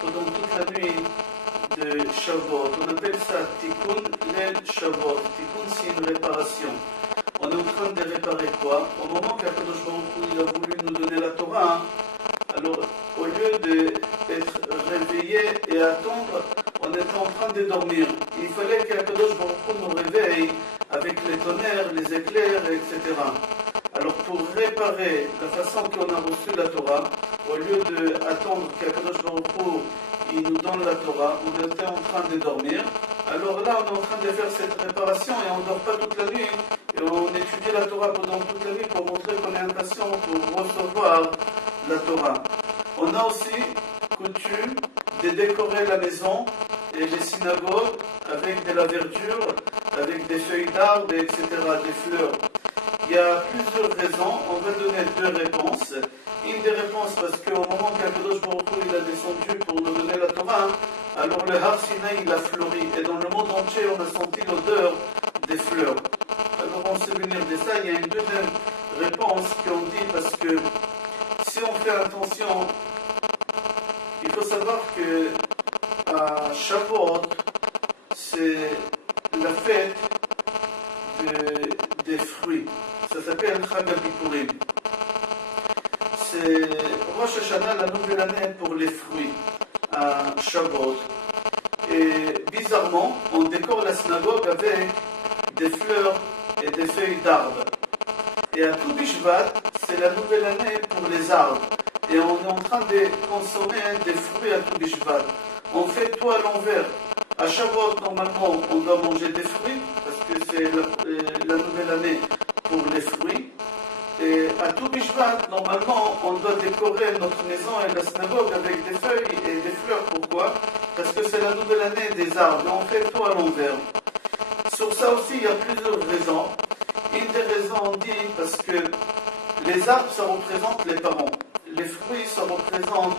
pendant toute la nuit de Shavuot. On appelle ça Tikkun Leil Shavuot. Tikkun, c'est une réparation. On est en train de réparer quoi? Au moment qu'Akadosh Baruch Hu, il a voulu nous donner la Torah, alors au lieu d'être réveillé et attendre, on était en train de dormir. Il fallait qu'Akadosh Baruch Hu nous réveille avec les tonnerres, les éclairs, etc. Alors pour réparer la façon qu'on a reçu la Torah, au lieu d'attendre qu'Akadosh Baruch Hu il nous donne la Torah, on était en train de dormir. Alors là, on est en train de faire cette réparation et on ne dort pas toute la nuit. Et on étudie la Torah pendant toute la nuit pour montrer qu'on est impatient pour recevoir la Torah. On a aussi coutume de décorer la maison et les synagogues avec de la verdure, avec des feuilles d'arbres, etc., des fleurs. Il y a plusieurs raisons. On va donner deux réponses. Une des réponses parce qu'au moment qu'Akadosh Baruch Hu il a descendu pour nous donner la Torah, alors le Har Sinaï il a fleuri et dans le monde entier on a senti l'odeur des fleurs. Alors en souvenir de ça, il y a une deuxième réponse qu'on dit parce que si on fait attention, il faut savoir que à Shavuot c'est la fête des fruits. Ça s'appelle Chag HaBikurim. C'est Rosh Hashanah, la nouvelle année pour les fruits, à Shavuot. Et bizarrement, on décore la synagogue avec des fleurs et des feuilles d'arbres. Et à Tou Bishvat, c'est la nouvelle année pour les arbres. Et on est en train de consommer des fruits à Tou Bishvat. On fait tout à l'envers. À Shavuot, normalement, on doit manger des fruits, parce que c'est la nouvelle année pour les fruits. Et à Tou Bishvat, normalement, on doit décorer notre maison et la synagogue avec des feuilles et des fleurs. Pourquoi? Parce que c'est la nouvelle année des arbres. Et on fait tout à l'envers. Sur ça aussi, il y a plusieurs raisons. Une des raisons, on dit, parce que les arbres, ça représente les parents. Les fruits, ça représente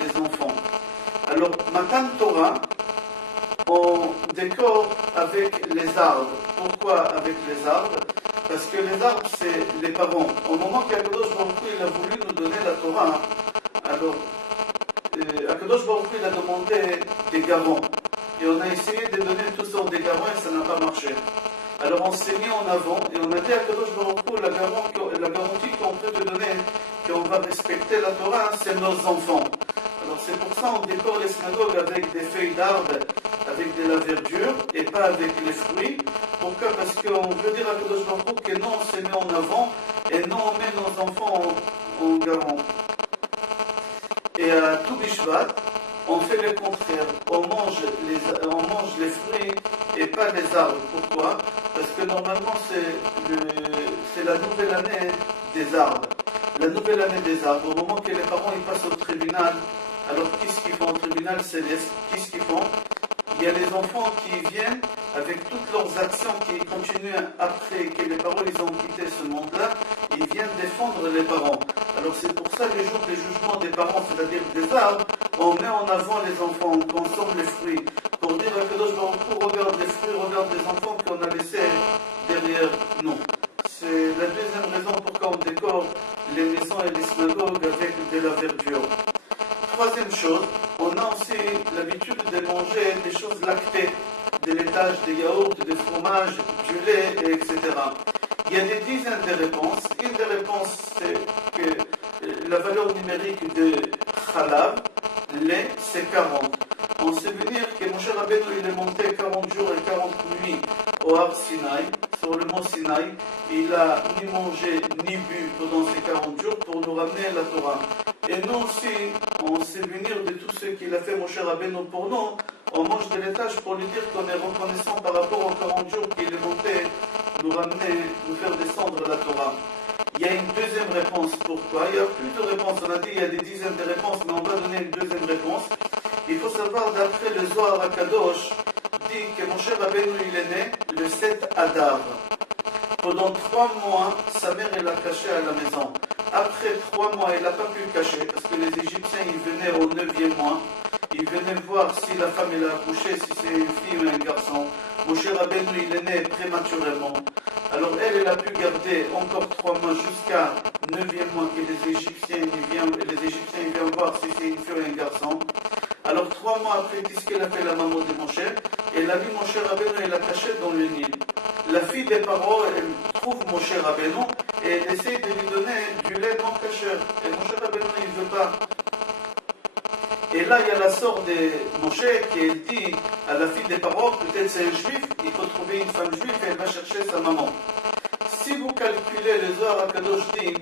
les enfants. Alors, Matan Torah, on décore avec les arbres. Pourquoi avec les arbres? Parce que les arbres, c'est les parents. Au moment qu'Akadosh Baruch Hu il a voulu nous donner la Torah, alors Akadosh Baruch Hu il a demandé des garants. Et on a essayé de donner toutes sortes de garants et ça n'a pas marché. Alors on s'est mis en avant et on a dit à Akadosh Baruch Hu la garantie qu'on peut te donner, qu'on va respecter la Torah, c'est nos enfants. Alors c'est pour ça qu'on décore les synagogues avec des feuilles d'arbres, avec de la verdure et pas avec les fruits. Pourquoi? Parce qu'on veut dire à Akadosh Baruch Hu que nous on se met en avant et nous on met nos enfants en garant. Et à Tou Bishvat, on fait le contraire. On mange les fruits et pas les arbres. Pourquoi? Parce que normalement c'est la nouvelle année des arbres. La nouvelle année des arbres. Au moment que les parents ils passent au tribunal, alors qu'est-ce qu'ils font au tribunal céleste? Qu'est-ce qu'ils font? Il y a les enfants qui viennent avec toutes leurs actions qui continuent après que les parents ils ont quitté ce monde-là, ils viennent défendre les parents. Alors c'est pour ça les jours des jugements des parents, c'est-à-dire des arbres, on met en avant les enfants, on consomme les fruits. Pour dire à Kadosh Baruch Hu, regarde les fruits, regarde les enfants qu'on a laissés derrière nous. C'est la deuxième raison pourquoi on décore les maisons et les synagogues avec de la verdure. Troisième chose, on a aussi l'habitude de manger des choses lactées, des laitages, des yaourts, des fromages, du lait, etc. Il y a des dizaines de réponses. Une des réponses, c'est que la valeur numérique de Khalav, lait, c'est 40. On sait venir que Moshe Rabbeinu il est monté 40 jours et 40 nuits au Har Sinaï, sur le mont Sinaï. Il a ni mangé ni bu pendant ces 40 jours pour nous ramener la Torah. Et nous aussi, on sait venir de tout ce qu'il a fait Moshe Rabbeinu pour nous. On mange de l'étage pour lui dire qu'on est reconnaissant par rapport aux 40 jours qu'il est monté nous ramener, nous faire descendre la Torah. Il y a une deuxième réponse. Pourquoi? Il y a plus de réponses. On a dit il y a des dizaines de réponses, mais on va donner une deuxième réponse. Il faut savoir, d'après le Zohar HaKadosh, dit que Moshe Rabbeinu il est né le 7 Adar. Pendant 3 mois, sa mère elle l'a caché à la maison. Après 3 mois, elle n'a pas pu le cacher parce que les Égyptiens ils venaient au 9e mois. Ils venaient voir si la femme elle a accouché, si c'est une fille ou un garçon. Moshe Rabbeinu il est né prématurément. Alors elle a pu garder encore 3 mois jusqu'à 9e mois que les Égyptiens ils viennent voir si c'est une fille ou un garçon. mois après, qu'est-ce qu'elle a fait la maman de Moshe? Elle a mis Moshe Rabbeinu et l'a caché dans le Nil. La fille des parents, elle trouve Moshe Rabbeinu et elle essaie de lui donner du lait non caché. Et Moshe Rabbeinu, il ne veut pas. Et là, il y a la sœur de Moshe qui dit à la fille des parents, peut-être c'est un juif, il faut trouver une femme juive et elle va chercher sa maman. Si vous calculez les heures, Akadosh dit,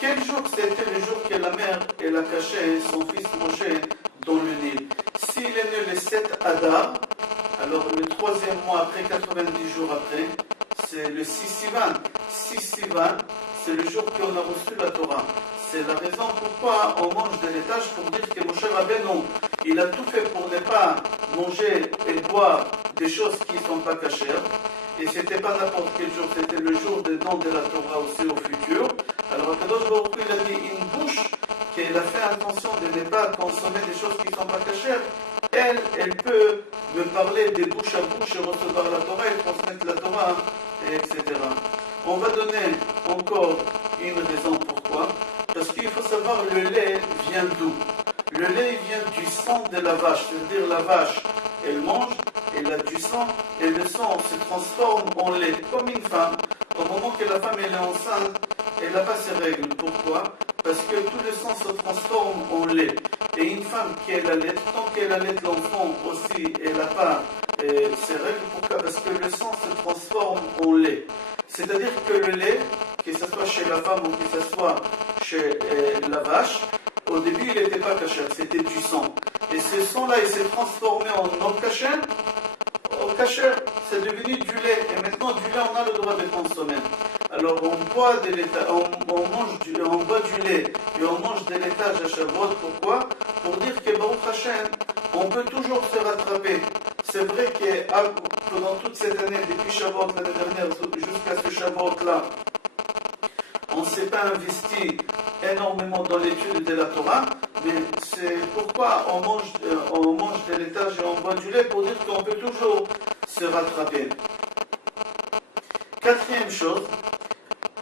quel jour c'était le jour que la mère elle a caché son fils Moshe dans le Nil? S'il est né le 7 Adar, alors le 3e mois après, 90 jours après, c'est le 6 Sivan. 6 Sivan, c'est le jour qu'on a reçu la Torah. C'est la raison pourquoi on mange de laitage pour dire que Moshe Rabbeinu, il a tout fait pour ne pas manger et boire des choses qui ne sont pas cachères. Et c'était pas n'importe quel jour, c'était le jour des dons de la Torah aussi au futur. Alors Akadosh Baruch Hu, il a dit une bouche qu'elle a fait attention de ne pas consommer des choses qui ne sont pas cachères. Elle peut me parler des bouche à bouche et recevoir la Torah et transmettre la Torah, etc. On va donner encore une raison pourquoi. Parce qu'il faut savoir le lait vient d'où? Le lait vient du sang de la vache, c'est-à-dire la vache, elle mange, elle a du sang, et le sang se transforme en lait, comme une femme. Au moment que la femme elle est enceinte, elle n'a pas ses règles. Pourquoi? Parce que tout le sang se transforme en lait. Et une femme qui allait, tant qu'elle allait l'enfant aussi, elle n'a pas ses règles. Pourquoi? Parce que le sang se transforme en lait. C'est-à-dire que le lait, que ce soit chez la femme ou que ce soit chez la vache, au début il n'était pas caché, c'était du sang. Et ce sang-là, il s'est transformé en eau cachère. Au cachère, c'est devenu du lait. Et maintenant, du lait, on a le droit de consommer. Alors, on boit du lait et on mange des laitages à Shavuot. Pourquoi? Pour dire que Baruch Hashem, on peut toujours se rattraper. C'est vrai que pendant toute cette année, depuis Shavuot l'année dernière jusqu'à ce Shavuot-là, on ne s'est pas investi énormément dans l'étude de la Torah, mais c'est pourquoi on mange des laitages et on boit du lait pour dire qu'on peut toujours se rattraper. Quatrième chose,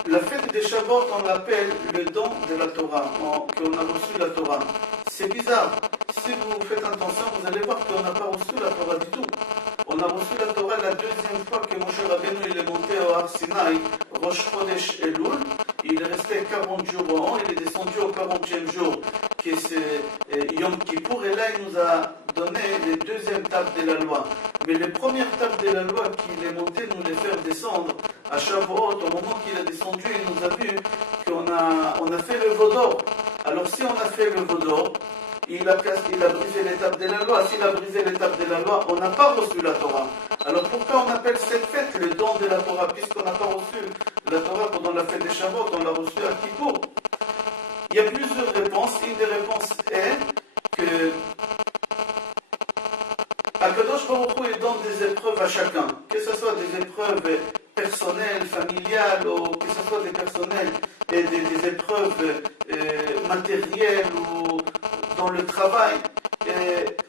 la fête des Shavuot, on l'appelle le don de la Torah, qu'on a reçu la Torah. C'est bizarre. Si vous faites attention, vous allez voir qu'on n'a pas reçu la Torah du tout. On a reçu la Torah la deuxième fois que Moshe Rabbeinu il est monté au Har Sinaï, Rosh Chodesh Elul. Il est resté 40 jours en haut, il est descendu au 40e jour, qui est Yom Kippour, et là il nous a donné les deuxièmes tables de la loi. Mais les premières tables de la loi qu'il est monté nous les faire descendre à Shavuot, au moment qu'il a descendu, il nous a vu qu'on a fait le veau d'or. Alors si on a fait le veau d'or, il a brisé l'étape de la loi. S'il a brisé l'étape de la loi, on n'a pas reçu la Torah. Alors pourquoi on appelle cette fête le don de la Torah? Puisqu'on n'a pas reçu la Torah pendant la fête des Shavuot, on l'a reçu à Kippour. Il y a plusieurs réponses. Une des réponses est que Akadosh Baruch Hu il donne des épreuves à chacun. Que ce soit des épreuves personnelles, familiales, ou que ce soit des épreuves matérielles ou dans le travail.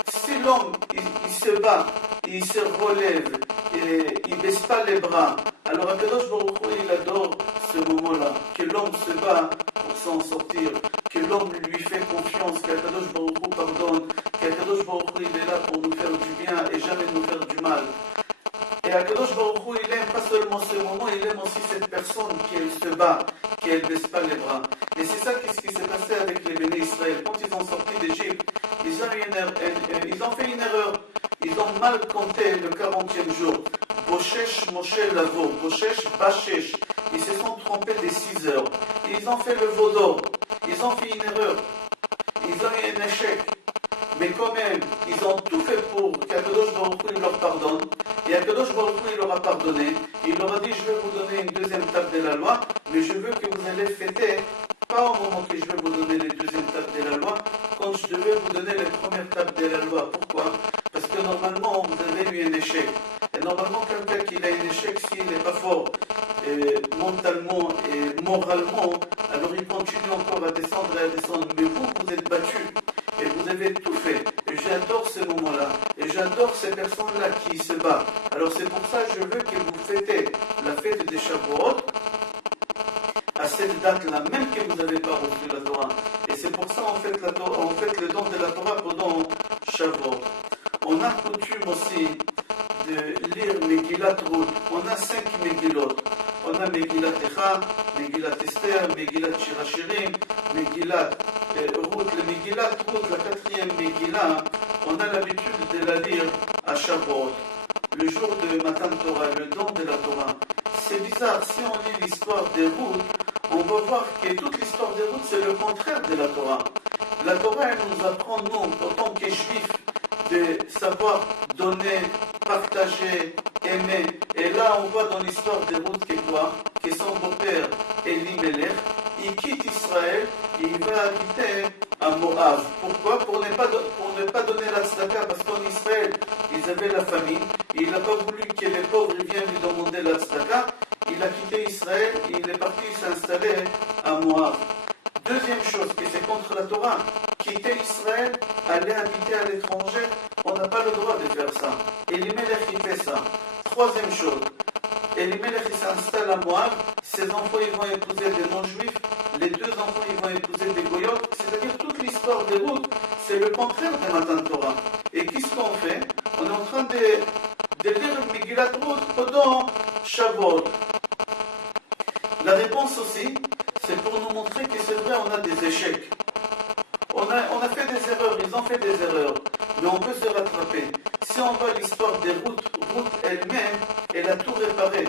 Si l'homme il se bat, il se relève, et il ne baisse pas les bras, alors Akadosh Baruch Hu il adore ce moment-là, que l'homme se bat pour s'en sortir, que l'homme lui fait confiance, qu'Akadosh Baruch Hu pardonne, qu'Akadosh Baruch Hu il est là pour nous faire du bien et jamais nous faire du mal. Et Akadosh Baruch Hu, il aime pas seulement ce moment, il aime aussi cette personne qui se bat, qui ne baisse pas les bras. Et c'est ça qu'est-ce qui s'est passé avec les bénis Israël. Quand ils ont sorti d'Égypte, ils ont fait une erreur. Ils ont mal compté le 40e jour. Boshesh Moshe Lavo, Boshesh Bashesh. Ils se sont trompés des 6 heures. Ils ont fait le veau d'or. Ils ont fait une erreur. Ils ont eu un échec. Mais quand même, ils ont tout fait pour qu'Akadosh Baruch Hu leur pardonne. Et Akadosh Baruch Hu leur a pardonné. Il leur a dit, je vais vous donner une deuxième table de la loi, mais je veux que vous allez fêter, pas au moment que je vais vous donner les deuxièmes tables de la loi, quand je devais vous donner les premières tables de la loi. Pourquoi? Parce que normalement, vous avez eu un échec. Et normalement, quelqu'un qui a un échec, s'il n'est pas fort mentalement et moralement, alors il continue encore à descendre et à descendre. Mais vous êtes battus. Et vous avez tout fait. Et j'adore ces moments-là. Et j'adore ces personnes-là qui se battent. Alors c'est pour ça que je veux que vous fêtez la fête des Shavuot à cette date-là, même que vous n'avez pas reçu la Torah. Et c'est pour ça qu'on fait le don de la Torah pendant Shavuot. on a coutume aussi de lire Megillat Ruth. On a 5 Megillot. On a Megillat Echa, Megillat Esther, Megillat Shirachirim, Megillat Ruth. Le Megillat Ruth, la 4e Megillah, on a l'habitude de la lire à Shavuot, le jour de Matan Torah, le don de la Torah. C'est bizarre, si on lit l'histoire des Ruth, on va voir que toute l'histoire des Ruth, c'est le contraire de la Torah. La Torah, elle nous apprend, nous, en tant que juifs, de savoir donner, partager, aimer. Et là, on voit dans l'histoire des Ruth que quoi? Que son beau-père, Elimelech, il quitte Israël et il va habiter à Moab. Pourquoi? Pour ne pas donner la tzedaka, parce qu'en Israël, ils avaient la famine. Et il n'a pas voulu que les pauvres viennent lui demander la tzedaka. Il a quitté Israël et il est parti s'installer à Moab. Deuxième chose, que c'est contre la Torah. Quitter Israël, aller habiter à l'étranger, on n'a pas le droit de faire ça. Elimelech, il fait ça. Troisième chose, Elimelech, il s'installe à Moab, ses enfants, ils vont épouser des non-juifs, les 2 enfants, ils vont épouser des goyotes, c'est-à-dire toute l'histoire des Ruth, c'est le contraire de Matan Torah. Et qu'est-ce qu'on fait? On est en train de lire Megillat Ruth pendant Shavuot. La réponse aussi, c'est pour nous montrer que c'est vrai, on a des échecs. On a fait des erreurs, ils ont fait des erreurs, mais on peut se rattraper. Si on voit l'histoire des Ruth, Ruth elle-même, elle a tout réparé.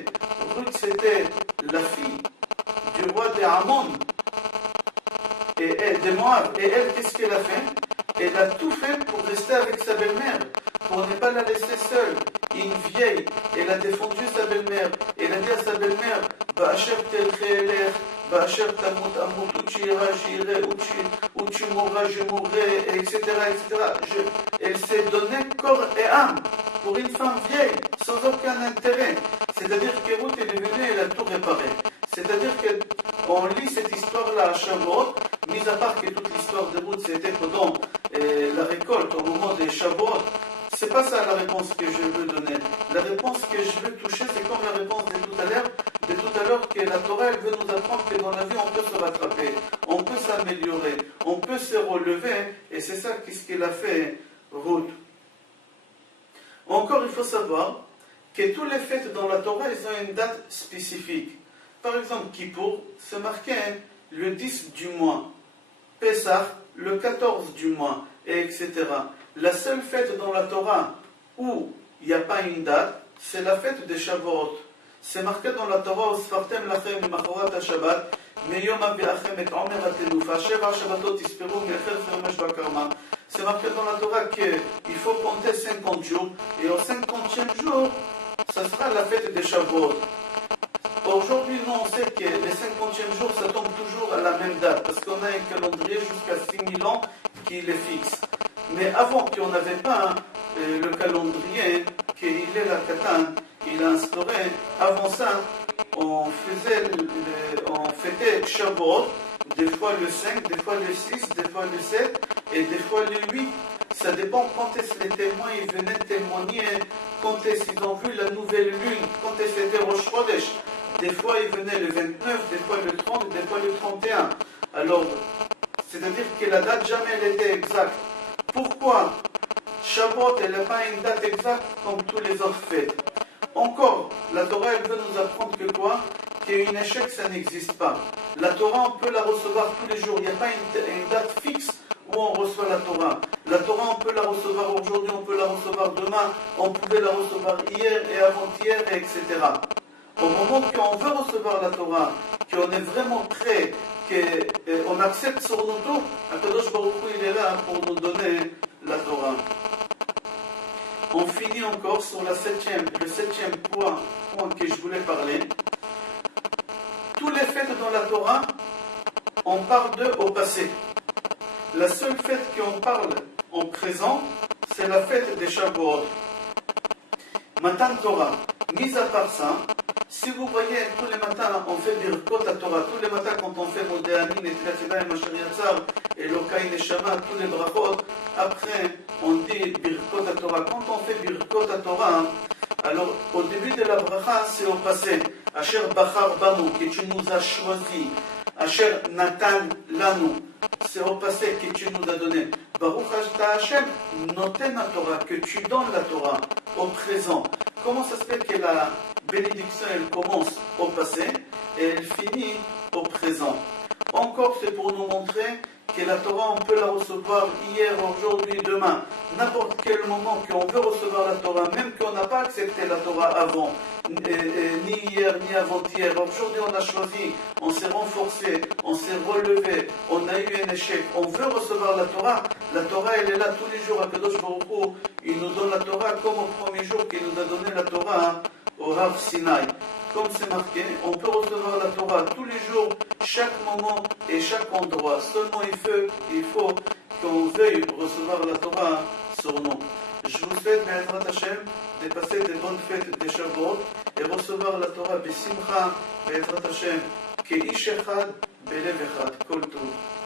Ruth, c'était la fille du roi des Ammon et de Moab. Et elle, qu'est-ce qu'elle a fait? Elle a tout fait pour rester avec sa belle-mère, pour ne pas la laisser seule. Une vieille, elle a défendu sa belle-mère. Elle a dit à sa belle-mère, Ba'asher telche elech, Ba'asher tamut amut, ou tu iras, j'irai, ou tu mourras, je mourrai, etc. etc. Elle s'est donnée corps et âme pour une femme vieille, sans aucun intérêt. C'est-à-dire que Ruth est devenue, elle a tout réparé. C'est-à-dire qu'on lit cette histoire-là à Shavuot, mis à part que toute l'histoire de Ruth, c'était pendant la récolte, au moment des Shavuot. C'est pas ça la réponse que je veux donner. La réponse que je veux toucher, c'est comme la réponse de tout à l'heure, que la Torah, elle veut nous apprendre que dans la vie, on peut se rattraper, on peut s'améliorer, on peut se relever, et c'est ça qu'est-ce qu'elle a fait, Ruth. Encore, il faut savoir que tous les fêtes dans la Torah, ils ont une date spécifique. Par exemple, Kippour, c'est marqué le 10 du mois. Pessah, le 14 du mois, et etc. La seule fête dans la Torah où il n'y a pas une date, c'est la fête de Shavuot. C'est marqué dans la Torah, Sfartem lachem machorat ha-Shabbat, meyom aviachem et omer ha-tenufa, sheva Shabbatot isperu me'echer fermesh bakarma. C'est marqué dans la Torah qu'il faut compter 50 jours, et au 50e jour, ça sera la fête de Shavuot. Aujourd'hui, nous, on sait que les 50e jours, ça tombe toujours à la même date, parce qu'on a un calendrier jusqu'à 6000 ans qui est fixe. Mais avant qu'on n'avait pas le calendrier qu'il est la Katan, il a instauré, avant ça, on fêtait Shavuot, des fois le 5, des fois le 6, des fois le 7 et des fois le 8. Ça dépend quand est-ce que les témoins ils venaient témoigner, quand est-ce qu'ils ont vu la nouvelle lune, quand est-ce que c'était Rosh Chodesh. Des fois ils venaient le 29, des fois le 30, des fois le 31. Alors, c'est-à-dire que la date jamais elle était exacte. Pourquoi Shavuot, elle n'a pas une date exacte comme tous les autres fêtes? Encore, la Torah, elle veut nous apprendre que quoi? Qu'un échec, ça n'existe pas. La Torah, on peut la recevoir tous les jours. Il n'y a pas une date fixe où on reçoit la Torah. La Torah, on peut la recevoir aujourd'hui, on peut la recevoir demain, on pouvait la recevoir hier et avant-hier, etc. Au moment qu'on veut recevoir la Torah, qu'on est vraiment prêt, qu'on accepte sur nous tout, Akadosh Baruch Hu, il est là pour nous donner la Torah. On finit encore sur le septième point que je voulais parler. Tous les fêtes dans la Torah, on parle d'eux au passé. La seule fête qu'on parle en présent, c'est la fête des Shavuot. Matan Torah, mis à part ça, si vous voyez, tous les matins, on fait Birkot à Torah. Tous les matins, quand on fait Modéamin, et Tfilat et Mashar Yatzar, et Lokai Neshama, tous les brachot, après, on dit Birkot à Torah. Quand on fait Birkot à Torah, Alors, au début de la bracha, c'est au passé. Asher Bachar Banu, que tu nous as choisi. Asher Natan Lanu, c'est au passé que tu nous as donné. Baruch Hashem, noten la Torah, que tu donnes la Torah au présent. Comment ça se fait que la bénédiction, elle commence au passé et elle finit au présent? Encore, c'est pour nous montrer que la Torah, on peut la recevoir hier, aujourd'hui, demain. N'importe quel moment qu'on veut recevoir la Torah, même qu'on n'a pas accepté la Torah avant, ni hier, ni avant-hier. Aujourd'hui, on a choisi, on s'est renforcé, on s'est relevé, on a eu un échec. On veut recevoir la Torah. La Torah, elle est là tous les jours. Akadosh Baruch Hu, il nous donne la Torah comme au premier jour qu'il nous a donné la Torah au Rav Sinai. Comme c'est marqué, on peut recevoir la Torah tous les jours, chaque moment et chaque endroit. Seulement il faut qu'on veuille recevoir la Torah sur nous. Je vous souhaite, Be'ezrat Hashem, de passer des bonnes fêtes de Shavuot et recevoir la Torah Besimcha, Be'ezrat Hashem, Ke'ish Echad, Belev Echad, Kol Tov.